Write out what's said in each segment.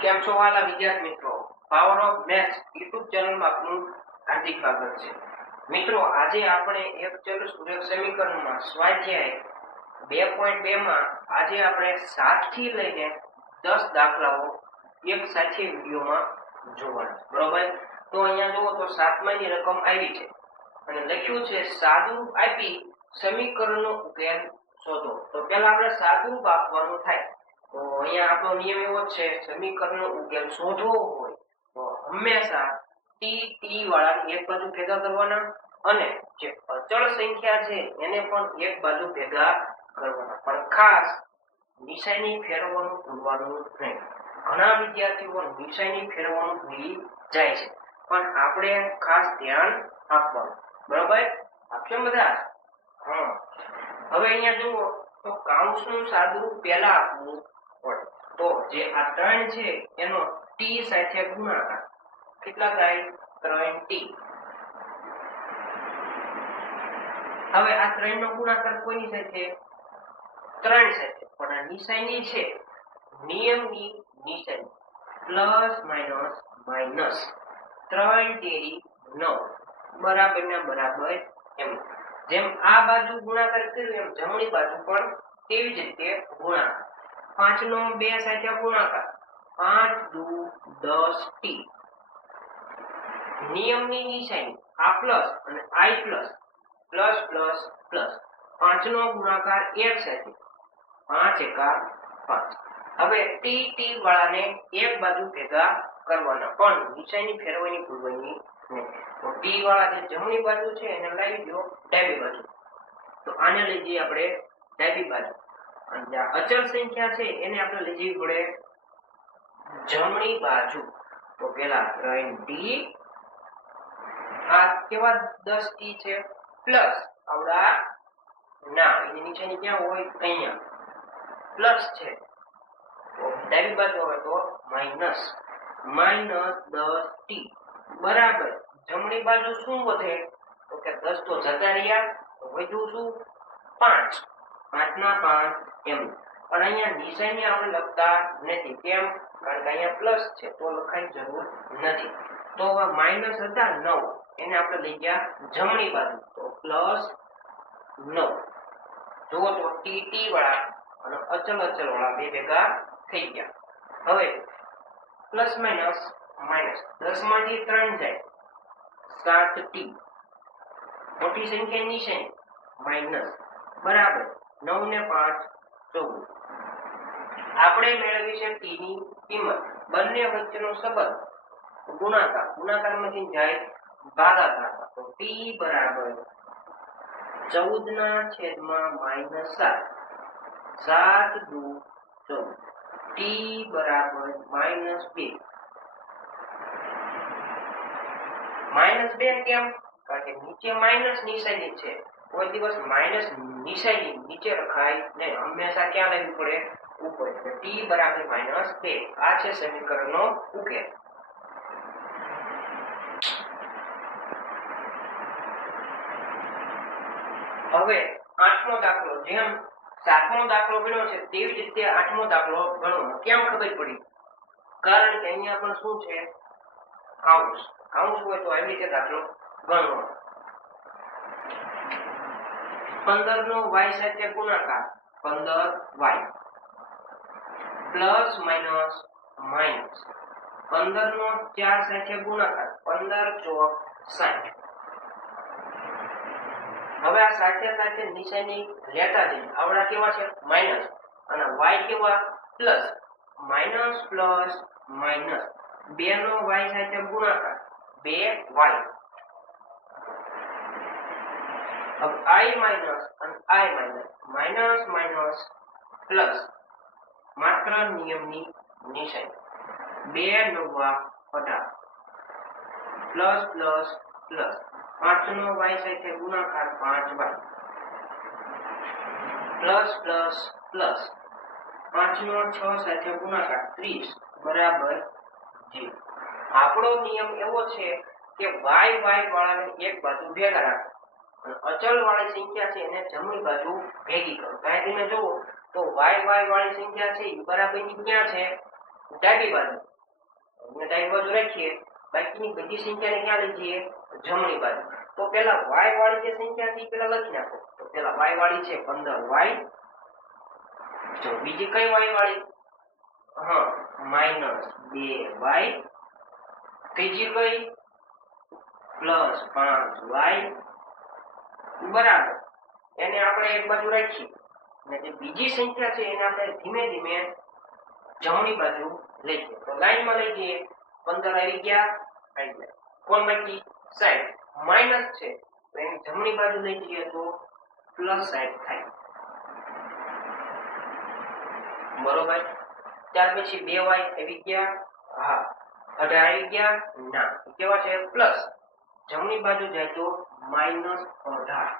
કેમ છો વાલા વિદ્યાર્થી મિત્રો? પાવર ઓફ મેથ્સ યુટ્યુબ ચેનલમાં આપનું હાર્દિક સ્વાગત છે. મિત્રો, આજે આપણે એક ચલ સુરેખ સમીકરણમાં સ્વાધ્યાય 2.2 માં આજે આપણે 7 થી લઈને 10 દાખલાઓ એક સાથે વિડિયોમાં જોવાના. બરોબર? તો અહીંયા જુઓ તો 7માની રકમ આવી છે અને લખ્યું છે સાદુરૂપ આપી સમીકરણનો ઉકેલ શોધો. તો પહેલા આપણે સાદુરૂપ આપવાનું થાય. તો અહીંયા આપણો નિયમ એવો છે, સમીકરણનો ઉકેલ શોધવો હોય તો હંમેશા ટી વાળા એક બાજુ ભેગા કરવાના અને જે અચળ સંખ્યા છે એને પણ એક બાજુ ભેગા કરવાના. પણ ખાસ નિશાની ફેરવવાનું ભૂલવાનું નહીં. ઘણા વિદ્યાર્થીઓ નિશાની ફેરવવાનું ભૂલી જાય છે, પણ આપણે ખાસ ધ્યાન આપવાનું. બરોબર? આપશો બધા? હા. હવે અહીંયા જુઓ તો કાઉન્સનું સાદુરૂપ પહેલા આપવું પડે. તો જે આ 3 છે એનો ટી સાથે ગુણાકાર કેટલા થાય? 3t. હવે આ 3 નો ગુણાકાર કોની સાથે? 3 સાથે. પણ આ નિશાની છે નિયમની નિશાની પ્લસ માઈનસ માઈનસ 3 તેરી 9 બરાબર ને બરાબર એમ. જેમ આ બાજુ ગુણાકાર કર્યો એમ જમણી બાજુ પણ તેવી જ રીતે ગુણાકાર. 5 નો 2 સાથે ગુણાકાર 5 દુ 10t. નિયમની નિશાની આ પ્લસ અને આઈ પ્લસ પ્લસ પ્લસ પ્લસ 5 નો ગુણાકાર 1 સાથે 5 એકા 5. હવે ટી વાળાને એક બાજુ ભેગા કરવાના, પણ નિશાની ફેરવવાની ભૂલવાની નહીં. તો ટી વાળા જે જમણી બાજુ છે એને લઈ દો ડાબી બાજુ. તો આને લઈ જઈએ આપણે ડાબી બાજુ. અને આ અચળ સંખ્યા છે એને આપણે લઈ જવી પડે જમણી બાજુ. તો પેલા 3t આ કેવા 10t છે પ્લસ આવડા ના એની નીચેની ક્યાં હોય? અહીંયા પ્લસ છે. તો ડાબી બાજુ હોય તો માઈનસ 10t બરાબર જમણી બાજુ શું વધે? તો કે 10 તો જતા રહ્યા, તો વધ્યું શું? 5. 5 ના 5 એમ. પણ અહીંયા નિશાની આપણે લખતા નથી. કેમ? કારણ કે અહીંયા પ્લસ છે તો લખાય જરૂર નથી. તો માઈનસ હતા 9 એને આપણે લઈ ગયા જમણી બાજુ, તો પ્લસ 9. જુઓ તો ટી વાળા અને અચળ વાળા બે ભેગા થઈ ગયા. હવે પ્લસ માઈનસ માઈનસ 10 માંથી 3 જાય 7t. મોટી સંખ્યા નિશાની માઈનસ બરાબર 9 ને 5 14. આપણે મેળવી છે t ની કિંમત. બંને વચ્ચેનો સંબંધ ગુણાકાર, ગુણાકારમાંથી જાય ભાગાકાર. તો t બરાબર 14 ના છેદમાં -7 7 દુ 14. t બરાબર -2. -2 કેમ? કારણ કે નીચે માઈનસ નિશાની છે. કોઈ દિવસ માઈનસ નિશાની નીચે રખાય નહીં, હંમેશા ક્યાં લેવી પડે? ઉપર. t બરાબર -2. આ છે સમીકરણનો ઉકેલ. હવે 8મો દાખલો. જેમ 7મો દાખલો ગણ્યો છે તેવી જ રીતે 8મો દાખલો ગણવાનો. કેમ ખબર પડી? કારણ કે અહીંયા પણ શું છે? કાઉન્સ. કાઉન્સ હોય તો આવી રીતે દાખલો ગણવાનો. 15 નો y સાથે ગુણાકાર 15y પ્લસ માઈનસ માઈનસ 15 નો 4 સાથે ગુણાકાર 15 ચોક 60. હવે આ સાથે સાથે નિશાની લેતા જઈએ. આવડા કેવા છે? માઈનસ અને y કેવા? પ્લસ. માઈનસ પ્લસ માઈનસ 2 નો y સાથે ગુણાકાર 2y. अब i माइनस અને i minus minus minus plus मात्र नियमनी निशानी 2 9 18 प्लस प्लस प्लस 5 નો y સાથે ગુણાકાર 5y પ્લસ પ્લસ પ્લસ 5 નો 6 સાથે ગુણાકાર 30 બરાબર 0. આપણો નિયમ એવો છે કે y વાળાને એક બાજુ ભેગા રાખો. અચળ વાળી સંખ્યા છે એને જમણી બાજુ ભેગી કરો. કાંઈ તમે જુઓ તો y વાળી સંખ્યા છે એ બરાબરની ક્યાં છે? ડાબી બાજુ અને ડાબી બાજુ રાખીએ, બાકીની બધી સંખ્યાને ક્યાં લઈ જઈએ? જમણી બાજુ. તો પેલા y વાળી જે સંખ્યા છે એ પેલા લખી નાખો. તો પેલા y વાળી છે 15y. જો બીજી કઈ y વાળી? હા, -2y. ત્રીજી કઈ? +5y. બરાબર. એને આપણે એક બાજુ રાખીએ અને જે બીજી સંખ્યા છે એને આપણે ધીમે ધીમે જમણી બાજુ લઈ જઈએ. તો લાઈનમાં લઈ જઈએ. 15 આવી ગયા. કોણ બાકી? 60. માઇનસ છે તો એની જમણી બાજુ લઈ જઈએ તો +60 થાય. બરોબર. ત્યાર પછી 2y આવી ગયા. હા. 18 આવી ગયા. ના, કેવા છે? પ્લસ. જમણી બાજુ જાય તો -18.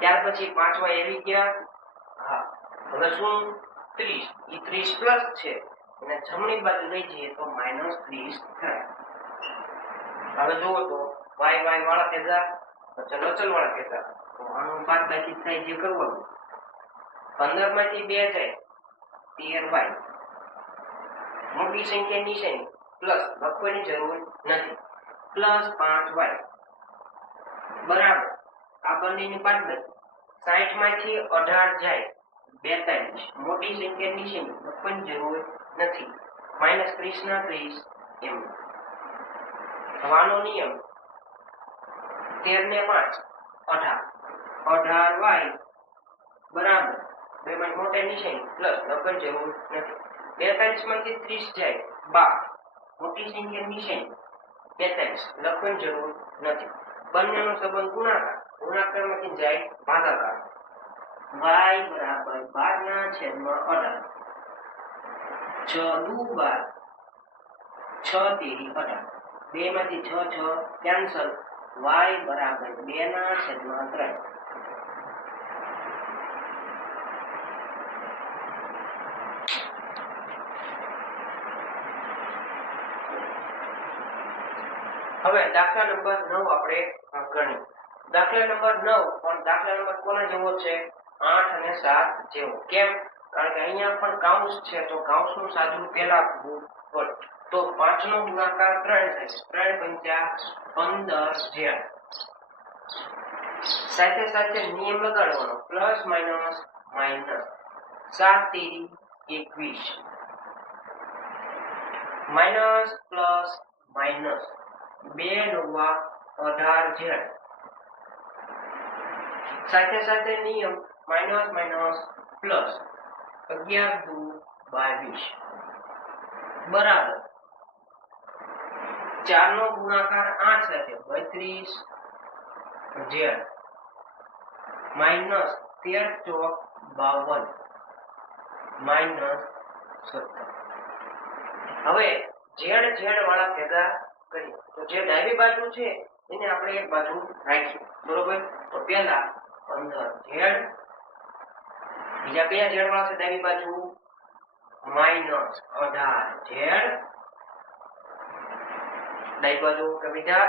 ત્યાર પછી 5y આવી ગયા. હા. હવે શું? 30. એ 30 પ્લસ છે અને જમણી બાજુ લઈ જઈએ તો -30 થાય. હવે જુઓ તો y વાળા ભેગા અચલ વાળા ભેગા. તો આનું બાદબાકી થાય જે કરવાનું. 15 માંથી 2 જાય 13y. મોટી સંખ્યા નિશાની પ્લસ લખવાની જરૂર નથી. +5y. બરાબર. આ બંનેની બાદબાકી 60 માંથી 18 જાય 42. મોટી સંખ્યા નિશાની લખવાની જરૂર નથી. -30 ના 30 એમ. હવાનો નિયમ 13 ને 5 18. 18y બરાબર. બે માં મોટા નિશાની પ્લસ લખવાની જરૂર નથી. 42 માંથી 30 જાય 12. મોટી સંખ્યા નિશાની 42 લખવાની જરૂર નથી. બંનેનો સંબંધ ગુણાકાર. ગુણાકારમાંથી જાય ભાગાકાર. y બરાબર 12/18. 6 દુ 12. 6 તેરી 18. 2 માંથી 6 કેન્સલ. y બરાબર 2/3. હવે દાખલા નંબર 9 આપણે ગણીએ. દાખલા નંબર 9 પણ દાખલા નંબર કોના જેવો છે? 8 અને 7 જેવો. કેમ? કારણ કે અહીંયા પણ કૌંસ છે તો કૌંસનું સાદું પહેલા આપવું પડે. તો 5 નો ગુણાકાર 3 થાય. 3 × 15 જેડ. સાથે સાથે નિયમ લગાડવાનો પ્લસ માઇનસ માઇનસ. 7 તેરી 21. Minus plus minus 2 × 18 Z. સાથે સાથે નિયમ માઇનસ માઇનસ પ્લસ 11 દુ 22. બરાબર. 4 નો ગુણાકાર 8 સાથે 32 જેડ. માઇનસ 13 ચોક 52. -17. હવે જેડ વાળા ભેગા કરીએ. તો જે ડાબી બાજુ છે એને આપણે એક બાજુ રાખીએ. બરોબર. તો પહેલા 15 જેડ. બીજા કયા જેડ વાળા છે ડાબી બાજુ? -18 જેડ. ડાબી બાજુ કે બીજા?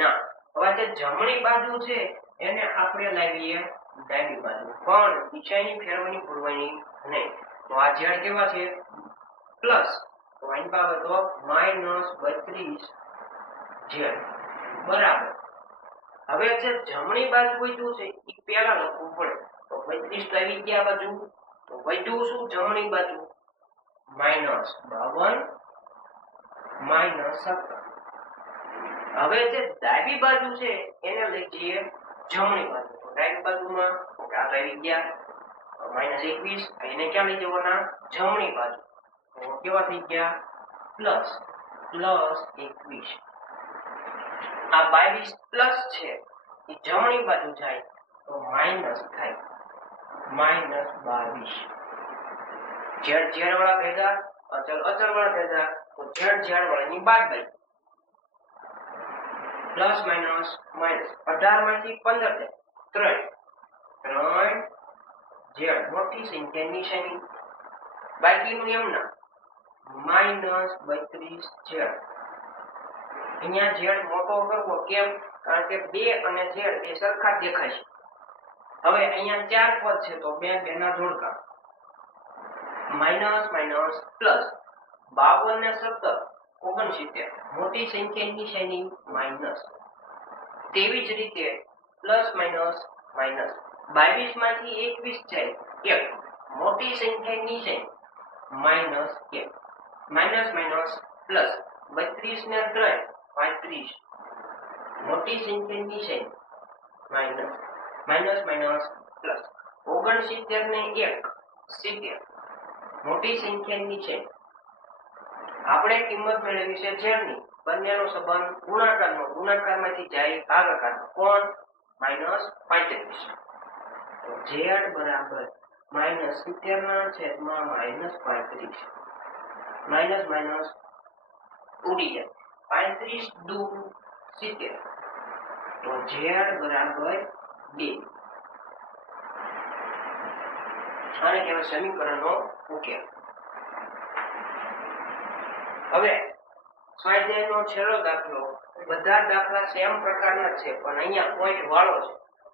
ના. હવે જે જમણી બાજુ છે એને આપણે લાવીએ ડાબી બાજુ. પણ નિશાની ફેરવવાની ભૂલવાની નહીં. તો આ જેડ કેવા છે? પ્લસ. તો અહીં બાબત તો -32 જેડ. બરાબર. હવે જે જમણી બાજુ વધ્યું છે એ પહેલા લખવું પડે. તો 32 તો આવી ગયા બાજુ. તો વધ્યું શું જમણી બાજુ? -52 -17. હવે જે ડાબી બાજુ છે એને લઈ જઈએ જમણી બાજુ. તો ડાબી બાજુમાં આ આવી ગયા -21. એને ક્યાં લઈ જવાના? જમણી બાજુ. તો કેવા થઈ ગયા? પ્લસ 21. આ 22 પ્લસ છે એ જમણી બાજુ જાય તો માઇનસ થાય. -22. જેડ વાળા ભેગા અચલ વાળા ભેગા. તો જેડ વાળાની બાદબાકી. Plus minus minus. 18 માંથી 15 જાય 3 જેડ. મોટી સંખ્યા નિશાની. બાકીનું એમના -32 જેડ. અહીંયા જેડ મોટો કરવો. કેમ? કારણ કે 2 અને જેડ એ સરખા જ દેખાય છે. હવે અહીંયા 4 પદ છે તો 2 ના જોડકા. માઇનસ માઇનસ પ્લસ 52 ને 17 69 મોટી સંખ્યાની નિશાની માઇનસ. તેવી જ રીતે પ્લસ માઇનસ માઇનસ 22 માંથી 21 જાય 1 મોટી સંખ્યાની નિશાની માઇનસ 1 માઇનસ માઇનસ પ્લસ 32 ને 3 35 મોટી સંખ્યાની નિશાની માઇનસ માઇનસ માઇનસ પ્લસ 69 ને 1 70 મોટી સંખ્યાની છે. આપણે કિંમત મેળવી છે ઝેડની. બંનેનો સંબંધ ગુણાકારનો, ગુણાકારમાંથી જાય ભાગાકાર. કોણ? માઇનસ 35. તો ઝેડ બરાબર માઇનસ 70 ના છેદમાં માઇનસ 35. માઇનસ માઇનસ ઉડી જાય. 35 દુ 70. તો ઝેડ બરાબર 2. આને કહેવાય સમીકરણનો ઉકેલ. હવે સ્વાધ્યાયનો છેલ્લો દાખલો. બધા દાખલા સેમ પ્રકારના છે, પણ અહીંયા પોઈન્ટ વાળો છે.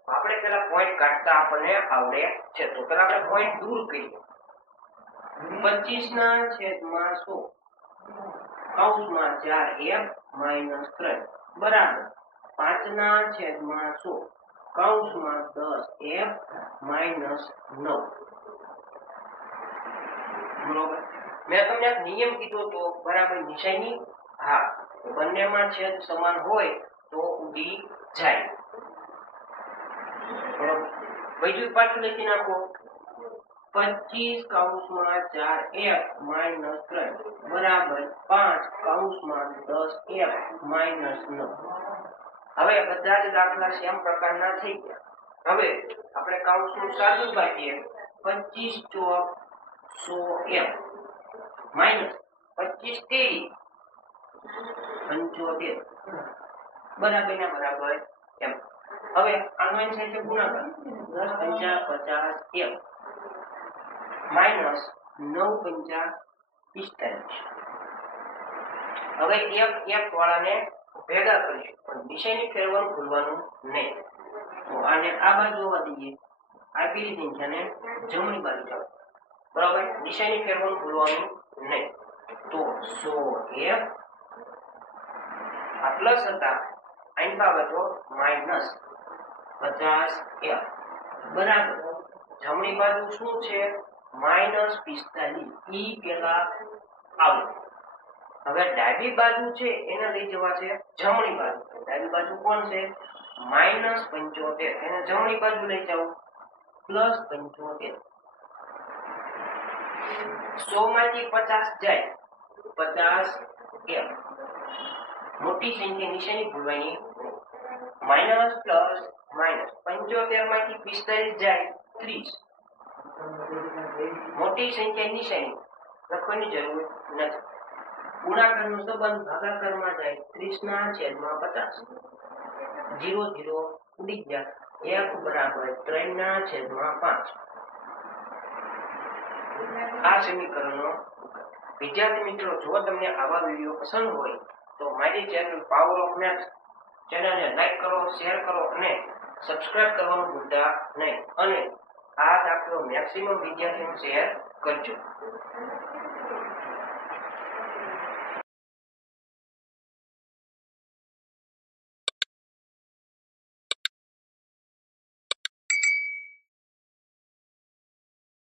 આપણે પેલા પોઈન્ટ કાઢતા આપણને આવડે છે. તો પેલા આપણે પોઈન્ટ દૂર કરીએ. 25 ના છેદમાં 100 કૌંસમાં 4f માઇનસ 3 બરાબર 5 ના છેદમાં 100 કૌંસમાં 10f માઇનસ 9. બરોબર. મેં તમને એક નિયમ કીધો તો બરાબર નિશાની. હા, બંનેમાં છેદ સમાન હોય તો ઉડી જાય. બરોબર. બીજું પાછું લખી નાખો. 25 કૌંસમાં 4f માઇનસ 3 બરાબર 5 કૌંસમાં 10f માઇનસ 9. હવે બધા જ દાખલા સેમ પ્રકારના થઈ ગયા. હવે આપણે કૌંસનું સાદું કાઢીએ. 25 ચોક 100f માઇનસ 25 તેરી 75 બરાબર ના બરાબર એમ. હવે આનો એન્સર છે ગુણાકાર. 10 પંચા 50f માઇનસ 9 પંચા 45. હવે એક વાળાને ભેગા કરીશું, પણ નિશાની ફેરવવાનું ભૂલવાનું નહીં. તો આને આ બાજુ આવવા દઈએ. આપેલી સંખ્યાને જમણી બાજુ જાઓ. બરાબર. નિશાની ફેરવવાનું ભૂલવાનું નહીં. તો 100f આ પ્લસ હતા, આઈન બાબતો માઇનસ 50f બરાબર જમણી બાજુ શું છે? માઇનસ 45. ઈ પેલા આવું. હવે ડાબી બાજુ છે એને લઈ જવા છે જમણી બાજુ. ડાબી બાજુ કોણ છે? માઇનસ 75. એને જમણી બાજુ લઈ જાઓ પ્લસ 75. 100 માંથી 50 જાય 50f. મોટી સંખ્યા નિશાની ભૂલવાની. માઇનસ પ્લસ માઇનસ 75 માંથી 45 જાય 30. મોટી સંખ્યા નિશાની લખવાની જરૂર નથી. ગુણાકારનો સંબંધ ભાગાકારમાં જાય. 30 ના છેદમાં 50. 0 0 ઉડી ગયા. f બરાબર 3 ના છેદમાં 5. આ સમીકરણનો. વિદ્યાર્થી મિત્રો, જો તમને આવા વિડીયો પસંદ હોય તો મારી ચેનલ પાવર ઓફ મેથ્સ ચેનલને લાઈક કરો, શેર કરો અને સબસ્ક્રાઇબ કરવાનું ભૂલતા નહીં. અને આ દાખલો મેક્સિમમ વિદ્યાર્થીઓને શેર કરજો.